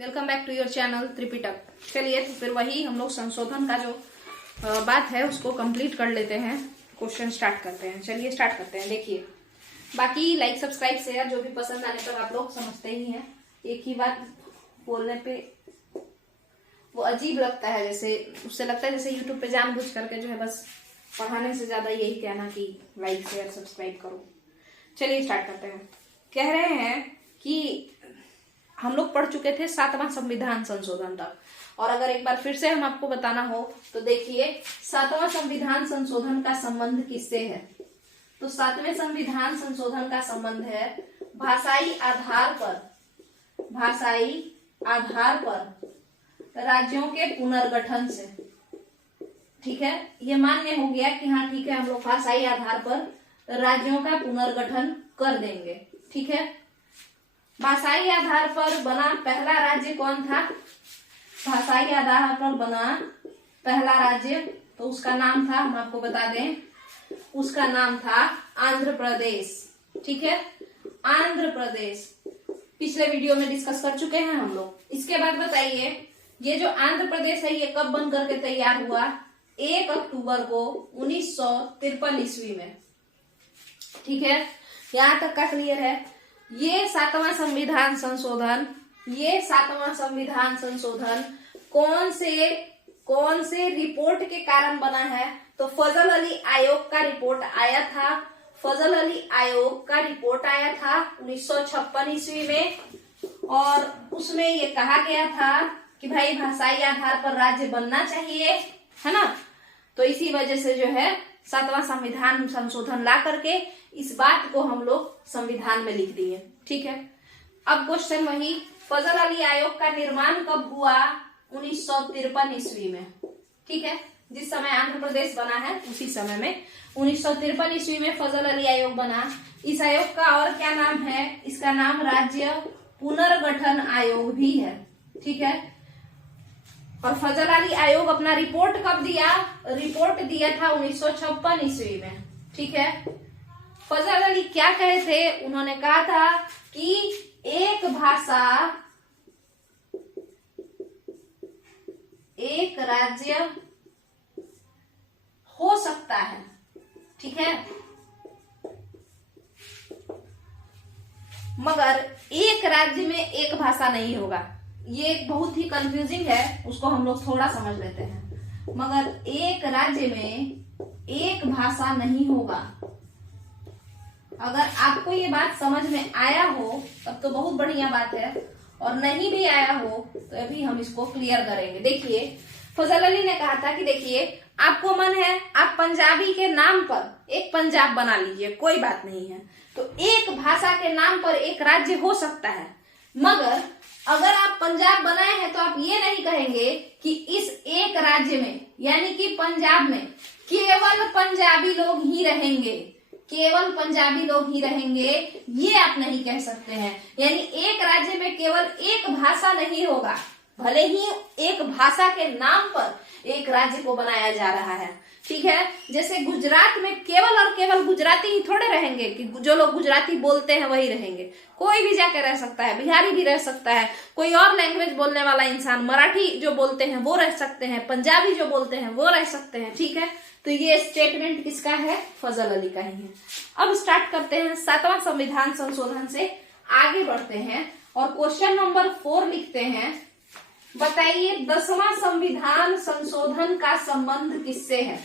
Welcome back to your channel Tripitak. चलिए तो फिर वही हम लोग संशोधन का जो बात है उसको कंप्लीट कर लेते हैं। क्वेश्चन स्टार्ट करते हैं। चलिए स्टार्ट करते हैं। देखिए, बाकी लाइक सब्सक्राइब शेयर जो भी पसंद आने पर आप लोग समझते ही हैं। एक ही बात बोलने पे वो अजीब लगता है, जैसे उससे लगता है जैसे यूट्यूब पे जानबूझ करके जो है बस पढ़ाने से ज्यादा यही कहना कि लाइक शेयर सब्सक्राइब करो। चलिए स्टार्ट करते हैं। कह रहे हैं कि हम लोग पढ़ चुके थे 7वां संविधान संशोधन तक, और अगर एक बार फिर से हम आपको बताना हो तो देखिए 7वां संविधान संशोधन का संबंध किससे है। तो 7वें संविधान संशोधन का संबंध है भाषाई आधार पर राज्यों के पुनर्गठन से। ठीक है, ये मान्य हो गया कि हाँ ठीक है, हम लोग भाषाई आधार पर राज्यों का पुनर्गठन कर देंगे। ठीक है, भाषाई आधार पर बना पहला राज्य कौन था? भाषाई आधार पर बना पहला राज्य, तो उसका नाम था, हम आपको बता दें, उसका नाम था आंध्र प्रदेश। ठीक है, आंध्र प्रदेश पिछले वीडियो में डिस्कस कर चुके हैं हम लोग। इसके बाद बताइए, ये जो आंध्र प्रदेश है ये कब बन करके तैयार हुआ? 1 अक्टूबर को 1953 ईस्वी में। ठीक है, यहां तक का क्लियर है। ये 7वां संविधान संशोधन कौन से रिपोर्ट के कारण बना है? तो फजल अली आयोग का रिपोर्ट आया था। फजल अली आयोग का रिपोर्ट आया था 1956 ईस्वी में, और उसमें ये कहा गया था कि भाई भाषाई आधार पर राज्य बनना चाहिए, है ना। तो इसी वजह से जो है 7वां संविधान संशोधन ला करके इस बात को हम लोग संविधान में लिख दिए। ठीक है, अब क्वेश्चन वही, फजल अली आयोग का निर्माण कब हुआ? 1953 ईस्वी में। ठीक है, जिस समय आंध्र प्रदेश बना है उसी समय में 1953 ईस्वी में फजल अली आयोग बना। इस आयोग का और क्या नाम है? इसका नाम राज्य पुनर्गठन आयोग भी है। ठीक है, और फजल अली आयोग अपना रिपोर्ट कब दिया? रिपोर्ट दिया था 1956 ईस्वी में। ठीक है, फजल अली क्या कहे थे? उन्होंने कहा था कि एक भाषा एक राज्य हो सकता है। ठीक है, मगर एक राज्य में एक भाषा नहीं होगा। ये बहुत ही कंफ्यूजिंग है, उसको हम लोग थोड़ा समझ लेते हैं। मगर एक राज्य में एक भाषा नहीं होगा। अगर आपको ये बात समझ में आया हो तब तो बहुत बढ़िया बात है, और नहीं भी आया हो तो अभी हम इसको क्लियर करेंगे। देखिए, फजल अली ने कहा था कि देखिए, आपको मन है आप पंजाबी के नाम पर एक पंजाब बना लीजिए, कोई बात नहीं है। तो एक भाषा के नाम पर एक राज्य हो सकता है, मगर अगर आप पंजाब बनाए हैं तो आप ये नहीं कहेंगे कि इस एक राज्य में यानी कि पंजाब में केवल पंजाबी लोग ही रहेंगे, केवल पंजाबी लोग ही रहेंगे, ये आप नहीं कह सकते हैं। यानी एक राज्य में केवल एक भाषा नहीं होगा, भले ही एक भाषा के नाम पर एक राज्य को बनाया जा रहा है। ठीक है, जैसे गुजरात में केवल और केवल गुजराती ही थोड़े रहेंगे कि जो लोग गुजराती बोलते हैं वही रहेंगे। कोई भी जाके रह सकता है, बिहारी भी रह सकता है, कोई और लैंग्वेज बोलने वाला इंसान, मराठी जो बोलते हैं वो रह सकते हैं, पंजाबी जो बोलते हैं वो रह सकते हैं। ठीक है, तो ये स्टेटमेंट किसका है? फजल अली का ही है। अब स्टार्ट करते हैं 7वां संविधान संशोधन से आगे बढ़ते हैं, और क्वेश्चन नंबर 4 लिखते हैं। बताइए 10वां संविधान संशोधन का संबंध किससे है?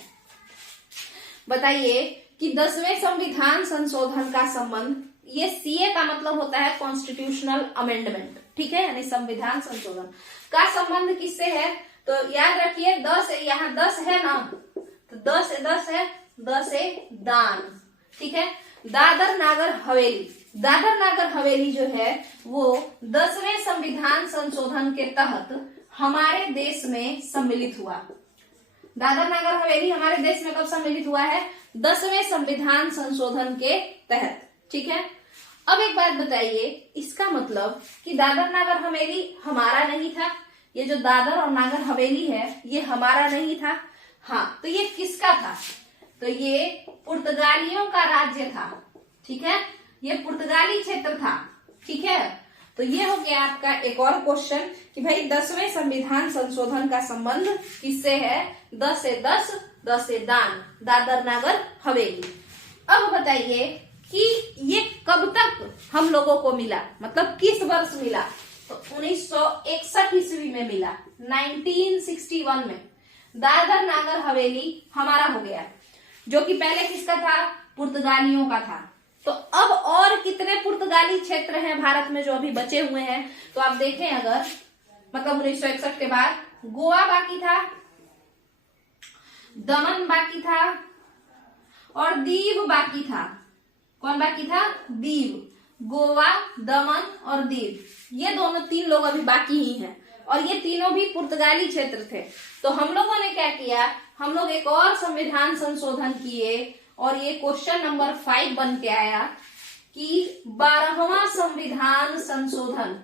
बताइए कि 10वें संविधान संशोधन का संबंध, ये सीए का मतलब होता है कॉन्स्टिट्यूशनल अमेंडमेंट। ठीक है, यानी संविधान संशोधन का संबंध किससे है? तो याद रखिए 10, यहाँ 10 है ना, तो 10 है, 10 है दान। ठीक है, दादर नागर हवेली जो है वो 10वें संविधान संशोधन के तहत हमारे देश में सम्मिलित हुआ। दादर नागर हवेली हमारे देश में कब सम्मिलित हुआ है? 10वें संविधान संशोधन के तहत। ठीक है, अब एक बात बताइए, इसका मतलब कि दादर नागर हवेली हमारा नहीं था? ये जो दादर और नागर हवेली है ये हमारा नहीं था। हाँ, तो ये किसका था? तो ये पुर्तगालियों का राज्य था। ठीक है, ये पुर्तगाली क्षेत्र था। ठीक है, तो ये हो गया आपका एक और क्वेश्चन कि भाई 10वें संविधान संशोधन का संबंध किससे है? 10 से 10, 10 से दान, दादर नागर हवेली। अब बताइए कि ये कब तक हम लोगों को मिला, मतलब किस वर्ष मिला? तो 1961 ईस्वी में मिला, 1961 में दादर नागर हवेली हमारा हो गया, जो कि पहले किसका था? पुर्तगालियों का था। तो अब और कितने पुर्तगाली क्षेत्र हैं भारत में जो अभी बचे हुए हैं? तो आप देखें, अगर मतलब 1961 के बाद गोवा बाकी था, दमन बाकी था और दीव बाकी था। कौन बाकी था? दीव। गोवा, दमन और दीव, ये दोनों 3 लोग अभी बाकी ही हैं और ये तीनों भी पुर्तगाली क्षेत्र थे। तो हम लोगों ने क्या किया, हम लोग एक और संविधान संशोधन किए और ये क्वेश्चन नंबर 5 बन के आया कि 12वां संविधान संशोधन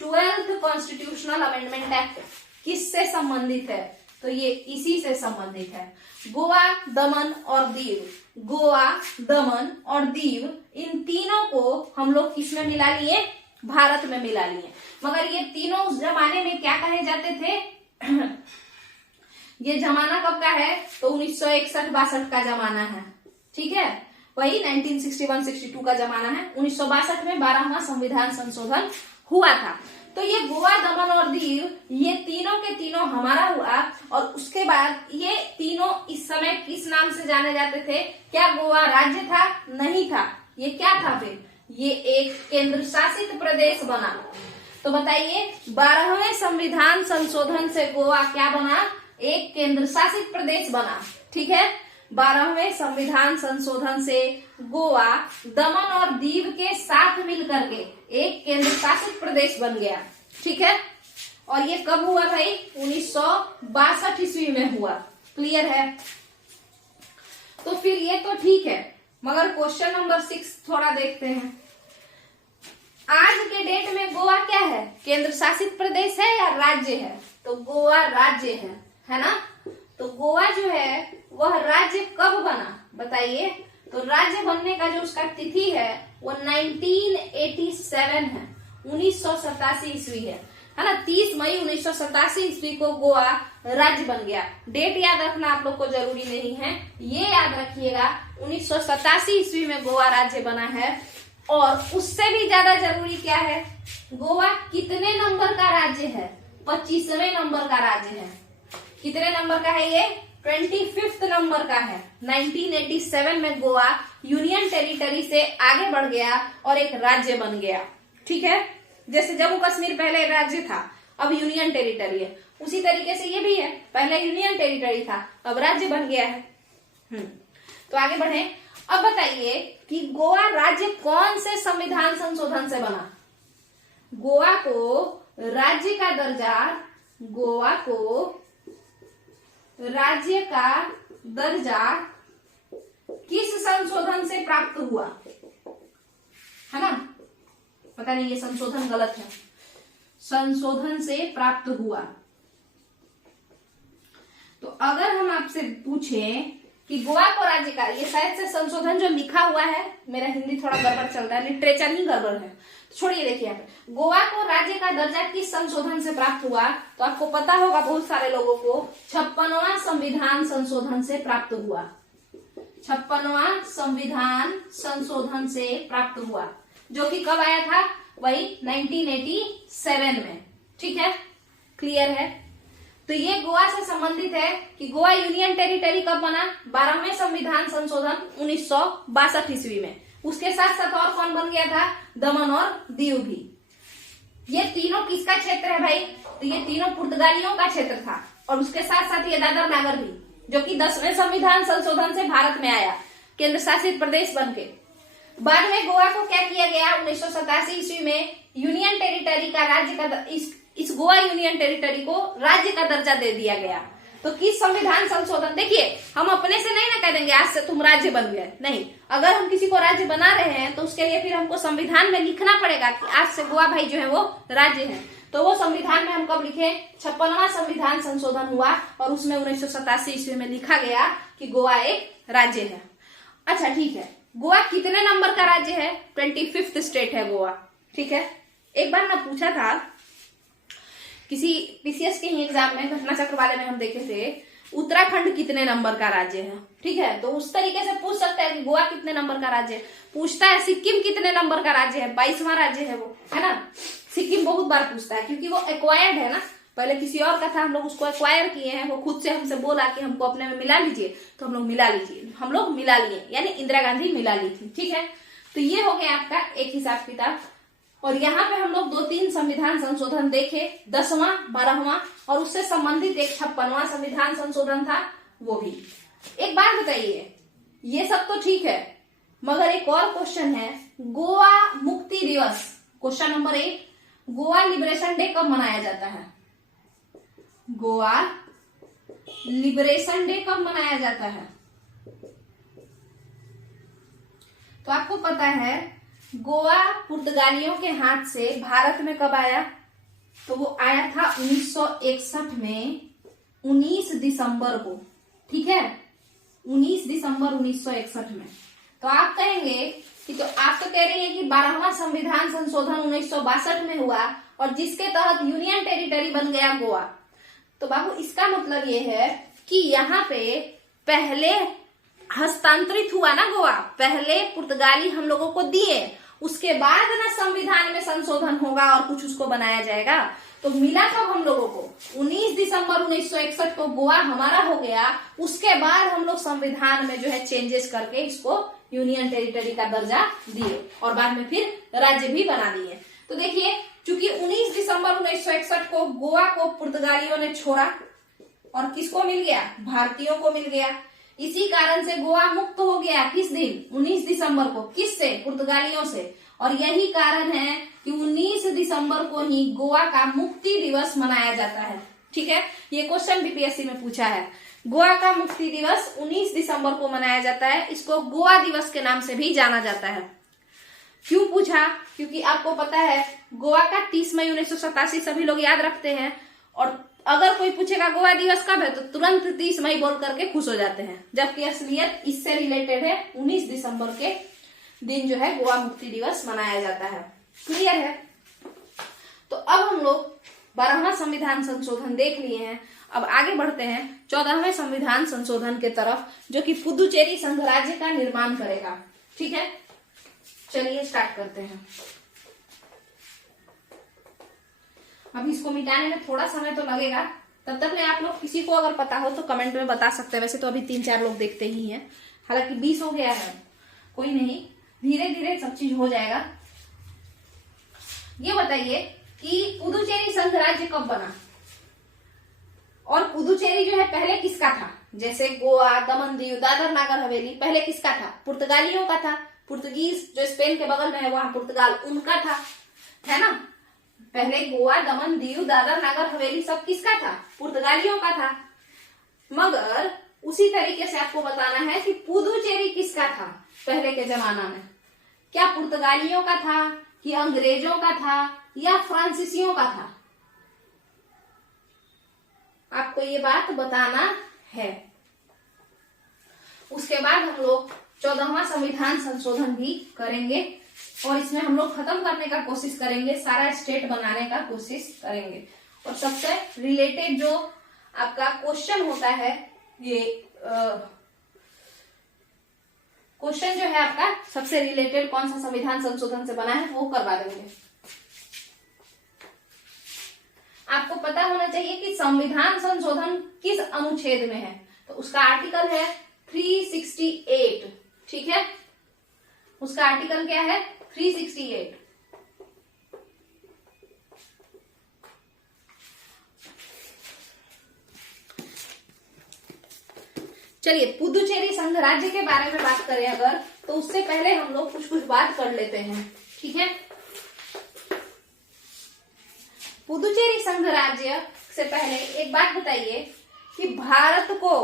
12th कॉन्स्टिट्यूशनल अमेंडमेंट एक्ट किससे संबंधित है? तो ये इसी से संबंधित है। गोवा, दमन और दीव, गोवा, दमन और दीव, इन तीनों को हम लोग किस में मिला लिए? भारत में मिला लिए। मगर ये तीनों उस जमाने में क्या कहे जाते थे? ये जमाना कब का है? तो 1961-62 का जमाना है, ठीक है। वही 1961-62 का जमाना है। 1962 में 12वां संविधान संशोधन हुआ था। तो ये गोवा, दमन और दीव, ये तीनों के तीनों हमारा हुआ और उसके बाद ये तीनों इस समय किस नाम से जाने जाते थे? क्या गोवा राज्य था? नहीं था। ये क्या था फिर? ये एक केंद्र शासित प्रदेश बना। तो बताइए, 12वें संविधान संशोधन से गोवा क्या बना? एक केंद्र शासित प्रदेश बना, ठीक है। 12वें संविधान संशोधन से गोवा, दमन और दीव के साथ मिलकर के एक केंद्र शासित प्रदेश बन गया, ठीक है। और ये कब हुआ भाई? 1962 ईस्वी में हुआ। क्लियर है? तो फिर ये तो ठीक है, मगर क्वेश्चन नंबर 6 थोड़ा देखते हैं। आज के डेट में गोवा क्या है? केंद्र शासित प्रदेश है या राज्य है? तो गोवा राज्य है ना। तो गोवा जो है वह राज्य कब बना बताइए? तो राज्य बनने का जो उसका तिथि है वो 1987 है, 1987 ईस्वी है ना। 30 मई 1987 ईस्वी को गोवा राज्य बन गया। डेट याद रखना आप लोग को जरूरी नहीं है, ये याद रखिएगा 1987 ईस्वी में गोवा राज्य बना है। और उससे भी ज्यादा जरूरी क्या है, गोवा कितने नंबर का राज्य है? 25वें नंबर का राज्य है। कितने नंबर का है ये? 25th नंबर का है। 1987 में गोवा यूनियन टेरिटरी से आगे बढ़ गया और एक राज्य बन गया, ठीक है। जैसे जम्मू कश्मीर पहले राज्य था, अब यूनियन टेरिटरी है, उसी तरीके से ये भी है, पहले यूनियन टेरिटरी था, अब राज्य बन गया है। तो आगे बढ़े। अब बताइए कि गोवा राज्य कौन से संविधान संशोधन से बना? गोवा को राज्य का दर्जा, गोवा को राज्य का दर्जा किस संशोधन से प्राप्त हुआ? है ना, पता नहीं ये संशोधन गलत है, संशोधन से प्राप्त हुआ। तो अगर हम आपसे पूछें कि गोवा को राज्य का, ये शायद से संशोधन जो लिखा हुआ है, मेरा हिंदी थोड़ा गड़बड़ चल रहा है, लिटरेचर ही गड़बड़ है, तो छोड़िए। देखिए यहाँ पे गोवा को राज्य का दर्जा किस संशोधन से प्राप्त हुआ? तो आपको पता होगा बहुत सारे लोगों को, 56वां संविधान संशोधन से प्राप्त हुआ। 56वां संविधान संशोधन से प्राप्त हुआ, जो कि कब आया था? वही 1987 में, ठीक है। क्लियर है? तो ये गोवा से संबंधित है कि गोवा यूनियन टेरिटरी कब बना? 12वें संविधान संशोधन 1962 ईस्वी में। उसके साथ साथ और कौन बन गया था? दमन और दीव भी। ये तीनों किसका क्षेत्र है भाई? तो ये तीनों पुर्तगालियों का क्षेत्र था। और उसके साथ साथ ये दादर नागर भी, जो कि 10वें संविधान संशोधन से भारत में आया, केंद्र शासित प्रदेश बन के। बाद में गोवा को क्या किया गया? 1987 ईस्वी में यूनियन टेरिटरी का राज्य का, इस गोवा यूनियन टेरिटरी को राज्य का दर्जा दे दिया गया। तो किस संविधान संशोधन? देखिए, हम अपने से नहीं ना कह देंगे आज से तुम राज्य बन गए, नहीं। अगर हम किसी को राज्य बना रहे हैं तो उसके लिए फिर हमको संविधान में लिखना पड़ेगा कि आज से गोवा भाई जो है वो राज्य है। तो वो संविधान में हम कब लिखे? 56वां संविधान संशोधन हुआ और उसमें 1987 ईस्वी में लिखा गया कि गोवा एक राज्य है। अच्छा ठीक है, गोवा कितने नंबर का राज्य है? 25th स्टेट है गोवा, ठीक है। एक बार ना पूछा था किसी पीसीएस के ही एग्जाम में, घटना चक्र वाले में हम देखे थे, उत्तराखंड कितने नंबर का राज्य है। ठीक है, तो उस तरीके से पूछ सकता है कि गोवा कितने नंबर का राज्य है। पूछता है सिक्किम कितने नंबर का राज्य है, 22वां राज्य है वो, है ना। सिक्किम बहुत बार पूछता है क्योंकि वो एक्वायर्ड है ना, पहले किसी और का था, हम लोग उसको एक्वायर किए हैं। वो खुद से हमसे बोला कि हमको अपने में मिला लीजिए, तो हम लोग मिला लीजिए, हम लोग मिला लिए, यानी इंदिरा गांधी मिला ली थी। ठीक है, तो ये हो गया आपका एक हिसाब किताब। और यहाँ पे हम लोग 2-3 संविधान संशोधन देखे, 10वां, 12वां और उससे संबंधित एक 56वां संविधान संशोधन था, वो भी। एक बात बताइए, ये सब तो ठीक है, मगर एक और क्वेश्चन है, गोवा मुक्ति दिवस, question number 1, Goa liberation day कब मनाया जाता है? गोवा लिबरेशन डे कब मनाया जाता है? तो आपको पता है गोवा पुर्तगालियों के हाथ से भारत में कब आया? तो वो आया था 1961 में, 19 दिसंबर को। ठीक है, 19 दिसंबर 1961 में। तो आप कहेंगे कि तो आप तो कह रही हैं कि 12वां संविधान संशोधन 1962 में हुआ और जिसके तहत यूनियन टेरिटरी बन गया गोवा। तो बाबू इसका मतलब ये है कि यहाँ पे पहले हस्तांतरित हुआ ना गोवा, पहले पुर्तगाली हम लोगों को दिए, उसके बाद ना संविधान में संशोधन होगा और कुछ उसको बनाया जाएगा। तो मिला कब हम लोगों को? 19 दिसंबर 1961 को गोवा हमारा हो गया, उसके बाद हम लोग संविधान में जो है चेंजेस करके इसको यूनियन टेरिटरी का दर्जा दिए और बाद में फिर राज्य भी बना दिए। तो देखिए, चूंकि 19 दिसंबर 1961 को गोवा को पुर्तगालियों ने छोड़ा और किसको मिल गया? भारतीयों को मिल गया। इसी कारण से गोवा मुक्त हो गया। किस दिन? 19 दिसंबर को। किससे? पुर्तगालियों से। और यही कारण है कि 19 दिसंबर को ही गोवा का मुक्ति दिवस मनाया जाता है। ठीक है, ये क्वेश्चन बीपीएससी में पूछा है। गोवा का मुक्ति दिवस 19 दिसंबर को मनाया जाता है। इसको गोवा दिवस के नाम से भी जाना जाता है। क्यों पूछा? क्योंकि आपको पता है गोवा का 30 मई 1987 सभी लोग याद रखते हैं, और अगर कोई पूछेगा गोवा दिवस कब है तो तुरंत 30 मई बोल करके खुश हो जाते हैं, जबकि असलियत इससे रिलेटेड है। 19 दिसंबर के दिन जो है गोवा मुक्ति दिवस मनाया जाता है। क्लियर है? तो अब हम लोग 12वां संविधान संशोधन देख लिए हैं। अब आगे बढ़ते हैं 14वें संविधान संशोधन के तरफ, जो कि पुदुचेरी संघ राज्य का निर्माण करेगा। ठीक है, चलिए स्टार्ट करते हैं। अब इसको मिटाने में थोड़ा समय तो लगेगा, तब तक में आप लोग किसी को अगर पता हो तो कमेंट में बता सकते हैं। वैसे तो अभी 3-4 लोग देखते ही हैं, हालांकि 20 हो गया है, कोई नहीं, धीरे धीरे सब चीज हो जाएगा। ये बताइए कि पुदुचेरी संघ राज्य कब बना, और पुदुचेरी जो है पहले किसका था? जैसे गोवा, दमन दीव, दादर नागर हवेली पहले किसका था? पुर्तगालियों का था। पुर्तगीज जो स्पेन के बगल में है वहां पुर्तगाल, उनका था, है ना। पहले गोवा, दमन दीव, दादर नागर हवेली सब किसका था? पुर्तगालियों का था। मगर उसी तरीके से आपको बताना है कि पुदुचेरी किसका था पहले के जमाना में। क्या पुर्तगालियों का था, कि अंग्रेजों का था, या फ्रांसीसियों का था? आपको ये बात बताना है। उसके बाद हम लोग 14वां संविधान संशोधन भी करेंगे और इसमें हम लोग खत्म करने का कोशिश करेंगे, सारा स्टेट बनाने का कोशिश करेंगे। और सबसे रिलेटेड जो आपका क्वेश्चन होता है, ये क्वेश्चन जो है आपका सबसे रिलेटेड कौन सा संविधान संशोधन से बना है वो करवा देंगे। आपको पता होना चाहिए कि संविधान संशोधन किस अनुच्छेद में है, तो उसका आर्टिकल है 368। ठीक है, उसका आर्टिकल क्या है? 368। चलिए पुदुचेरी संघ राज्य के बारे में बात करें अगर, तो उससे पहले हम लोग कुछ बात कर लेते हैं। ठीक है, पुदुचेरी संघ राज्य से पहले एक बात बताइए कि भारत को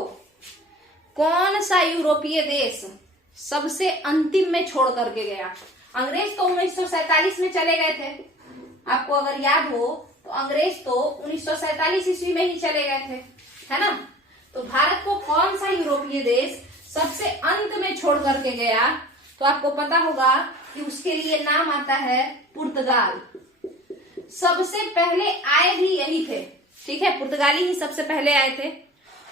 कौन सा यूरोपीय देश सबसे अंतिम में छोड़ करके गया? अंग्रेज तो 1947 में चले गए थे, आपको अगर याद हो तो अंग्रेज तो 1947 ईस्वी में ही चले गए थे, है ना। तो भारत को कौन सा यूरोपीय देश सबसे अंत में छोड़ करके गया? तो आपको पता होगा कि उसके लिए नाम आता है पुर्तगाल। सबसे पहले आए भी यही थे, ठीक है, पुर्तगाली ही सबसे पहले आए थे।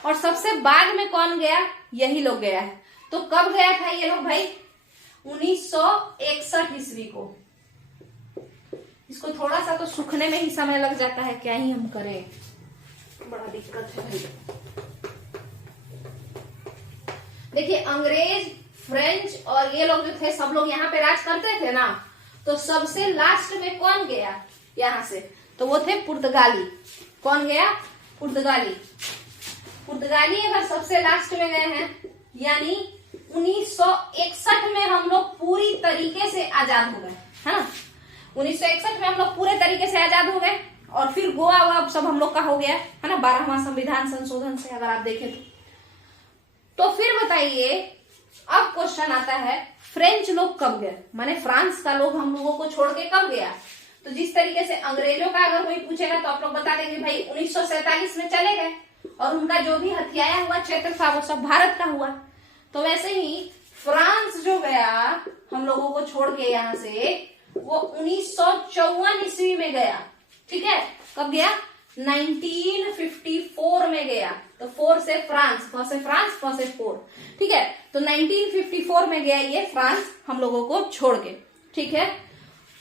और सबसे बाद में कौन गया? यही लोग गया है। तो कब गया था ये लोग भाई? 1961 ईस्वी को। इसको थोड़ा सा तो सूखने में ही समय लग जाता है, क्या ही हम करें, बड़ा दिक्कत है भाई। देखिए अंग्रेज, फ्रेंच और ये लोग जो थे सब लोग यहाँ पे राज करते थे ना, तो सबसे लास्ट में कौन गया यहाँ से? तो वो थे पुर्तगाली। कौन गया? पुर्तगाली। पुर्तगाली अगर सबसे लास्ट में गए हैं, यानी 1961 में हम लोग पूरी तरीके से आजाद हो गए, है ना। 1961 में हम लोग पूरे तरीके से आजाद हो गए और फिर गोवा वोवा सब हम लोग का हो गया, है ना, 12वां संविधान संशोधन से अगर आप देखें तो फिर बताइए, अब क्वेश्चन आता है फ्रेंच लोग कब गए, माने फ्रांस का लोग हम लोगों को छोड़ के कब गया? तो जिस तरीके से अंग्रेजों का अगर कोई पूछेगा तो आप लोग बता देंगे भाई 1947 में चले गए और उनका जो भी हथियाया हुआ क्षेत्र था वो सब भारत का हुआ। तो वैसे ही फ्रांस जो गया हम लोगों को छोड़ के यहाँ से, वो 1954 ईस्वी में गया, ठीक है। कब गया? 1954 में गया। तो 4 से फ्रांस, फ से 4, ठीक है। तो 1954 में गया ये फ्रांस हम लोगों को छोड़ के, ठीक है।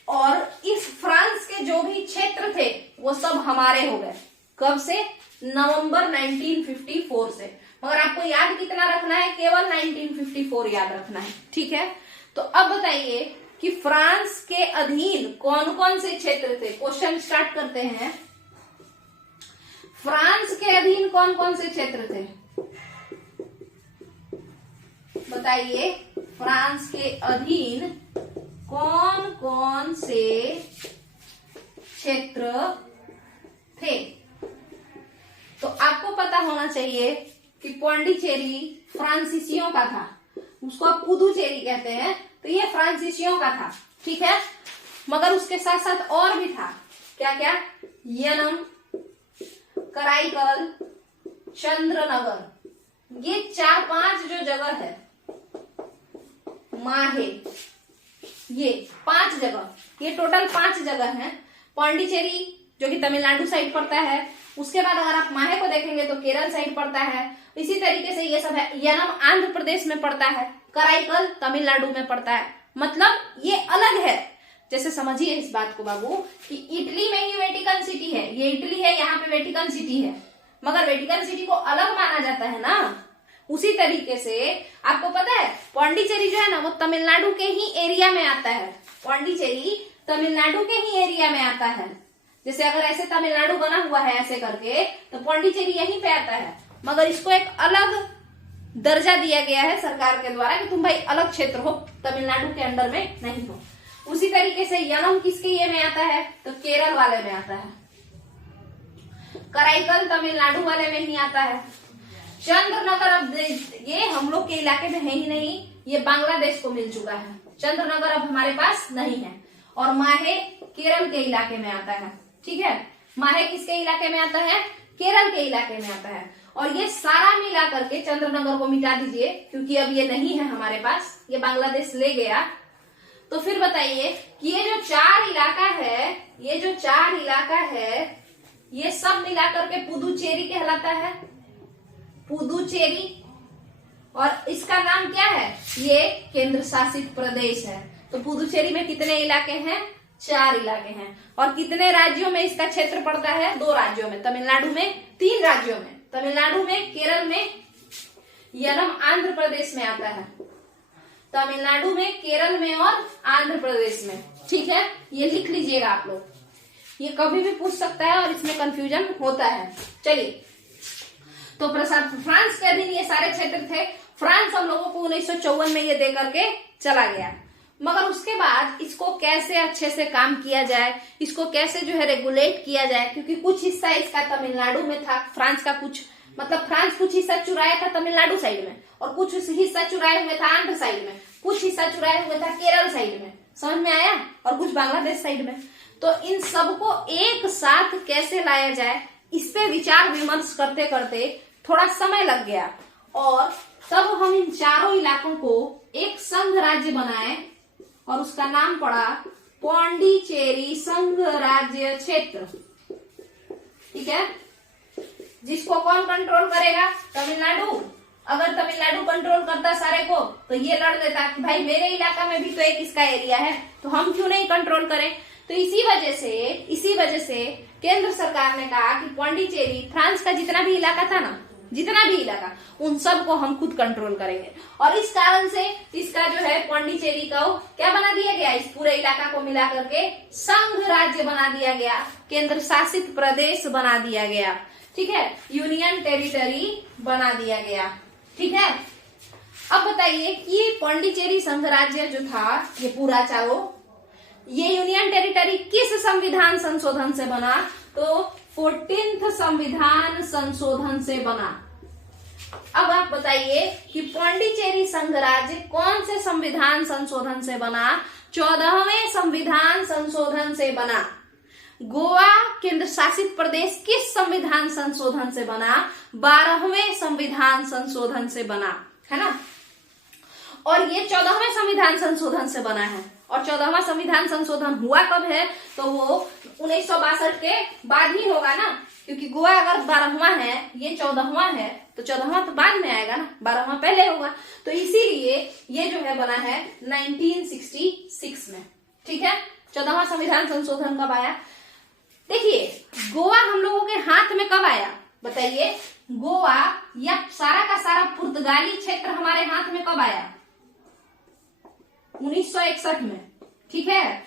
और इस फ्रांस के जो भी क्षेत्र थे वो सब हमारे हो गए। कब से? नवंबर 1954 से। मगर आपको याद कितना रखना है? केवल 1954 याद रखना है, ठीक है। तो अब बताइए कि फ्रांस के अधीन कौन कौन से क्षेत्र थे? क्वेश्चन स्टार्ट करते हैं। फ्रांस के अधीन कौन कौन से क्षेत्र थे? बताइए, फ्रांस के अधीन कौन कौन से क्षेत्र थे? तो आपको पता होना चाहिए कि पौंडीचेरी फ्रांसीसियों का था, उसको आप पुदुचेरी कहते हैं, तो ये फ्रांसीसियों का था, ठीक है। मगर उसके साथ साथ और भी था, क्या क्या? यनम, कराईकल, चंद्रनगर, ये 4-5 जो जगह है, माहे, ये 5 जगह, ये टोटल 5 जगह है। पौंडीचेरी जो कि तमिलनाडु साइड पड़ता है, उसके बाद अगर आप माहे को देखेंगे तो केरल साइड पड़ता है। इसी तरीके से ये सब है। यनम आंध्र प्रदेश में पड़ता है, कराईकल तमिलनाडु में पड़ता है। मतलब ये अलग है। जैसे समझिए इस बात को बाबू कि इटली में ही वेटिकन सिटी है, ये इटली है, यहाँ पे वेटिकन सिटी है, मगर वेटिकन सिटी को अलग माना जाता है ना। उसी तरीके से आपको पता है पौंडीचेरी जो है ना वो तमिलनाडु के ही एरिया में आता है। पौंडीचेरी तमिलनाडु के ही एरिया में आता है। जैसे अगर ऐसे तमिलनाडु बना हुआ है ऐसे करके, तो पौंडीचेरी यहीं पे आता है, मगर इसको एक अलग दर्जा दिया गया है सरकार के द्वारा कि तुम भाई अलग क्षेत्र हो, तमिलनाडु के अंडर में नहीं हो। उसी तरीके से यनम किसके ये में आता है? तो केरल वाले में आता है। कराईकल तमिलनाडु वाले में ही आता है। चंद्रनगर अब ये हम लोग के इलाके में है ही नहीं, ये बांग्लादेश को मिल चुका है। चंद्रनगर अब हमारे पास नहीं है। और माहे केरल के इलाके में आता है, ठीक है। माहे किसके इलाके में आता है? केरल के इलाके में आता है। और ये सारा मिला करके चंद्रनगर को मिटा दीजिए क्योंकि अब ये नहीं है हमारे पास, ये बांग्लादेश ले गया। तो फिर बताइए कि ये जो 4 इलाका है, ये जो 4 इलाका है, ये सब मिला करके पुदुचेरी कहलाता है। पुदुचेरी। और इसका नाम क्या है? ये केंद्र शासित प्रदेश है। तो पुदुचेरी में कितने इलाके हैं? 4 इलाके हैं। और कितने राज्यों में इसका क्षेत्र पड़ता है? 2 राज्यों में, तमिलनाडु में 3 राज्यों में, तमिलनाडु में, केरल में, यनम आंध्र प्रदेश में आता है। तमिलनाडु में, केरल में और आंध्र प्रदेश में, ठीक है। ये लिख लीजिएगा आप लोग, ये कभी भी पूछ सकता है और इसमें कंफ्यूजन होता है। चलिए, तो फ्रांस के अधीन ये सारे क्षेत्र थे। फ्रांस हम लोगों को 1954 में ये दे करके चला गया। मगर उसके बाद इसको कैसे अच्छे से काम किया जाए, इसको कैसे जो है रेगुलेट किया जाए, क्योंकि कुछ हिस्सा इसका तमिलनाडु में था, फ्रांस का कुछ, मतलब फ्रांस कुछ हिस्सा चुराया था तमिलनाडु साइड में, और कुछ हिस्सा चुराए हुए था आंध्र साइड में, कुछ हिस्सा चुराए हुए था केरल साइड में, समझ में आया, और कुछ बांग्लादेश साइड में। तो इन सबको एक साथ कैसे लाया जाए, इस पे विचार विमर्श करते करते थोड़ा समय लग गया, और तब हम इन चारों इलाकों को एक संघ राज्य बनाए और उसका नाम पड़ा पौंडीचेरी संघ राज्य क्षेत्र, ठीक है। जिसको कौन कंट्रोल करेगा? तमिलनाडु। अगर तमिलनाडु कंट्रोल करता सारे को तो ये लड़ लेता कि भाई मेरे इलाका में भी तो एक इसका एरिया है, तो हम क्यों नहीं कंट्रोल करें। तो इसी वजह से केंद्र सरकार ने कहा कि पौंडीचेरी, फ्रांस का जितना भी इलाका था ना, जितना भी इलाका, उन सब को हम खुद कंट्रोल करेंगे। और इस कारण से इसका जो है पौंडीचेरी को क्या बना दिया गया, इस पूरे इलाका को मिला करके संघ राज्य बना दिया गया, केंद्र शासित प्रदेश बना दिया गया, ठीक है, यूनियन टेरिटरी बना दिया गया, ठीक है। अब बताइए कि पौंडीचेरी संघ राज्य जो था ये पूरा चारों, ये यूनियन टेरिटरी किस संविधान संशोधन से बना? तो 14th संविधान संशोधन से बना। अब आप बताइए कि पौंडीचेरी संघ राज्य कौन से संविधान संशोधन से बना? 14वें संविधान संशोधन से बना। गोवा केंद्र शासित प्रदेश किस संविधान संशोधन से बना? 12वें संविधान संशोधन से बना, है ना। और ये 14वें संविधान संशोधन से बना है। और 14वां संविधान संशोधन हुआ कब है? तो वो 1962 के बाद ही होगा ना, क्योंकि गोवा अगर 12वां है, ये 14वां है, तो 14वां तो बाद में आएगा ना, 12वां पहले होगा। तो इसीलिए ये जो है बना है 1966 में, ठीक है। 14वां संविधान संशोधन कब आया? देखिए, गोवा हम लोगों के हाथ में कब आया बताइए? गोवा या सारा का सारा पुर्तगाली क्षेत्र हमारे हाथ में कब आया? 1961 में, ठीक है।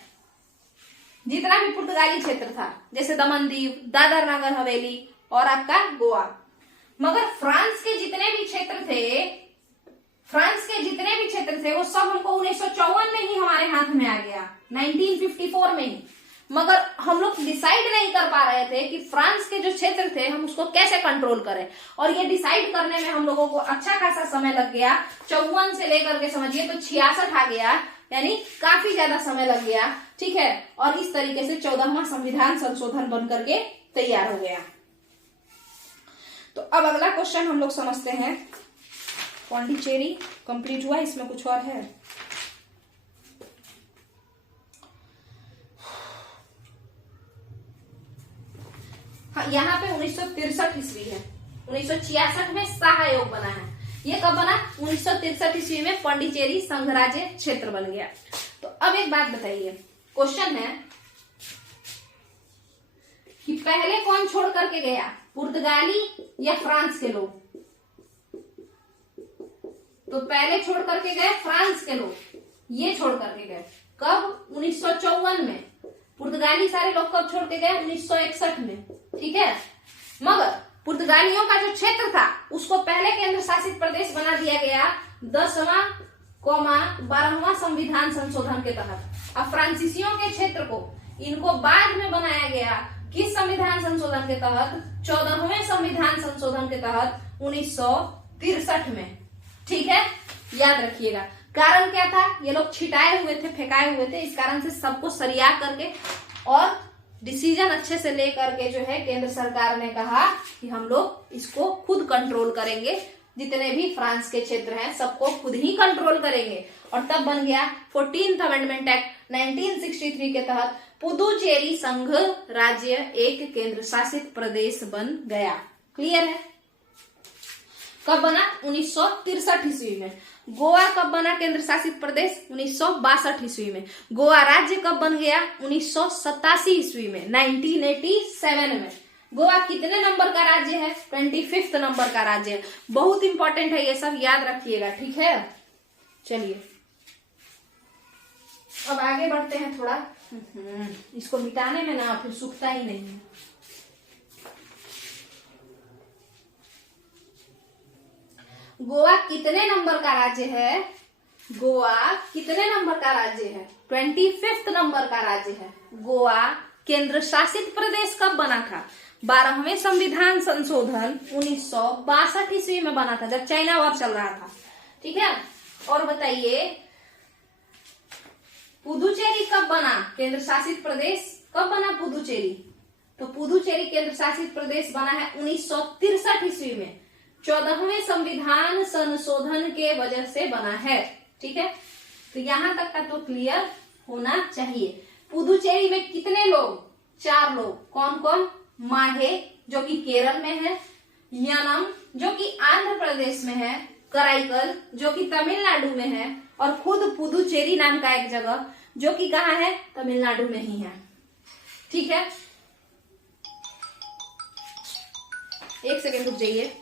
जितना भी पुर्तगाली क्षेत्र था, जैसे दमनदीव, दादर नगर हवेली और आपका गोवा। मगर फ्रांस के जितने भी क्षेत्र थे वो सब हमको 1954 में ही हमारे हाथ में आ गया, 1954 में ही। मगर हम लोग डिसाइड नहीं कर पा रहे थे कि फ्रांस के जो क्षेत्र थे हम उसको कैसे कंट्रोल करें। और ये डिसाइड करने में हम लोगों को अच्छा खासा समय लग गया। 54 से लेकर के समझिए तो 66 आ गया, यानी काफी ज्यादा समय लग गया, ठीक है। और इस तरीके से 14वां संविधान संशोधन बन करके तैयार हो गया। तो अब अगला क्वेश्चन हम लोग समझते हैं। पौंडीचेरी कंप्लीट हुआ, इसमें कुछ और है? हाँ, यहाँ पे 1963 ईस्वी है। 1966 में शाह आयोग बना है। ये कब बना? 1963 ईस्वी में पौंडीचेरी संघ राज्य क्षेत्र बन गया। तो अब एक बात बताइए, क्वेश्चन है कि पहले कौन छोड़ करके गया, पुर्तगाली या फ्रांस के लोग? तो पहले छोड़ करके गए फ्रांस के लोग, ये छोड़ करके गए कब? 1954 में। पुर्तगाली सारे लोग कब छोड़ के गए? 1961 में, ठीक है। मगर पुर्तगालियों का जो क्षेत्र था उसको पहले केंद्र शासित प्रदेश बना दिया गया 10वां 12वां संविधान संशोधन के तहत। अब फ्रांसीसियों के क्षेत्र को इनको बाद में बनाया गया, किस संविधान संशोधन के तहत? 14वें संविधान संशोधन के तहत 1963 में, ठीक है। याद रखिएगा, कारण क्या था? ये लोग छिटाए हुए थे, फेंकाए हुए थे, इस कारण से सबको सरिया करके और डिसीजन अच्छे से लेकर के जो है केंद्र सरकार ने कहा कि हम लोग इसको खुद कंट्रोल करेंगे, जितने भी फ्रांस के क्षेत्र हैं सबको खुद ही कंट्रोल करेंगे। और तब बन गया 14th अमेंडमेंट एक्ट 1963 के तहत पुदुचेरी संघ राज्य एक केंद्र शासित प्रदेश बन गया। क्लियर है? कब बना? 1963 ईस्वी में। गोवा कब बना केंद्र शासित प्रदेश? 1962 ईस्वी में। गोवा राज्य कब बन गया? 1987 ईस्वी में, 1987 में। गोवा कितने नंबर का राज्य है? 25th नंबर का राज्य है। बहुत इंपॉर्टेंट है, ये सब याद रखिएगा, ठीक है। चलिए अब आगे बढ़ते हैं थोड़ा। इसको मिटाने में ना फिर सूखता ही नहीं है। गोवा कितने नंबर का राज्य है? गोवा कितने नंबर का राज्य है? 25th नंबर का राज्य है। गोवा केंद्र शासित प्रदेश कब बना था? 12वें संविधान संशोधन 1962 ईस्वी में बना था, जब चाइना वॉर चल रहा था, ठीक है। और बताइए पुदुचेरी कब बना केंद्र शासित प्रदेश? कब बना पुदुचेरी? तो पुदुचेरी केंद्र शासित प्रदेश बना है 1963 ईस्वी में, 14वें संविधान संशोधन के वजह से बना है, ठीक है। तो यहां तक का तो क्लियर होना चाहिए। पुदुचेरी में कितने लोग? 4 लोग। कौन कौन? माहे जो कि केरल में है, यानम जो कि आंध्र प्रदेश में है, कराईकल जो कि तमिलनाडु में है, और खुद पुदुचेरी नाम का एक जगह जो कि कहाँ है? तमिलनाडु में ही है। ठीक है, एक सेकेंड रुक जाइए।